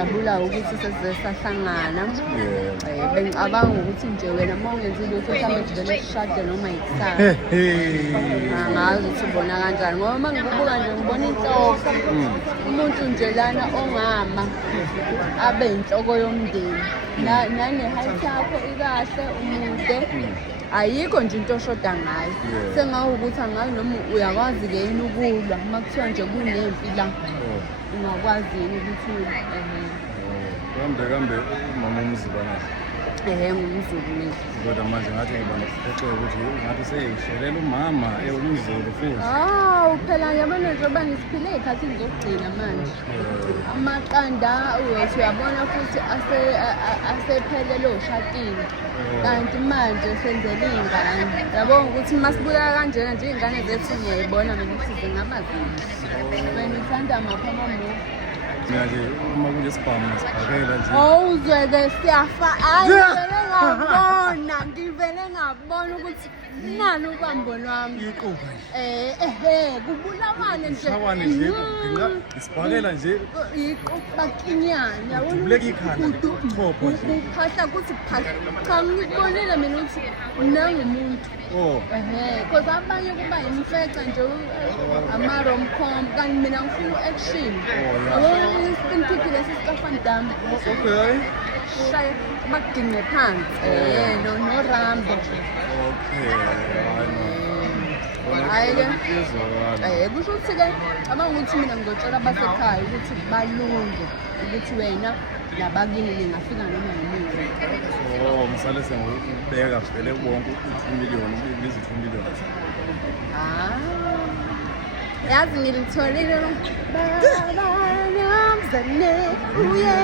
ngiyajabula ukuthi sesisahlangana. Bengicabanga ukuthi nje wena uma ungenzi lutho mhlawumbe sivele sishade noma yikusasa. Angazi ukuthi ubona kanjani ngoba uma ngibuka nje ngibona inhloko umuntu nje lana ongama abe inhloko yomndeni nane-height yakho ikahle umude ayikho nje into oshoda ngayo sengawukuthi angazi noma uyakwazi-ke yini ukulwa uma kuthiwa nje kunempi la ungakwazi yini ukuthi kambe mama umzibana ngumZulu mina. Kodwa manje ngathi ngiba nesiphexo ukuthi ngathi seyishelela umama umZulu futhi. Phela yabona njengoba ngisiphile ey'khathini zokugcina manje. Amaqanda uyothi uyabona futhi asephelele oshadile. Kanti manje senzela iy'ngane. Yabona ukuthi uma sibukeka kanjena nje iy'ngane zethu ngiyayibona mina ukuthi zingabazini. Wena uthanda amaphi amamuvi? Mina nje uma kunesibhamu nesiphakela nje. Uzwe-ke siyafa. Ngivele ngabona ukuthi nani ubambo lwami. Iqoka nje. Kubulawane nje. Shawane nje kubhinqa isiphakela nje. Bakinyana. Ubuleka ikhanda chopho nje. Uphahla ukuthi cha ngikubonile mina ukuthi nangumuntu. Because abanye kuba imfeca nje ama-rom-com kanti mina ngifuna u-action. Spin kick lesi sikaFandam. Okay. Shaya bakudinge phansi noRambo. Hayi-ke kusho ukuthi-ke cabanga ukuthi mina ngizotshela abasekhaya ukuthi balunge ukuthi wena nabakini ningafika noma yini. Ngisale sengibeka vele wonke u2 million ubiza 2 million. Yazi ngilitholile lo baba namzane uye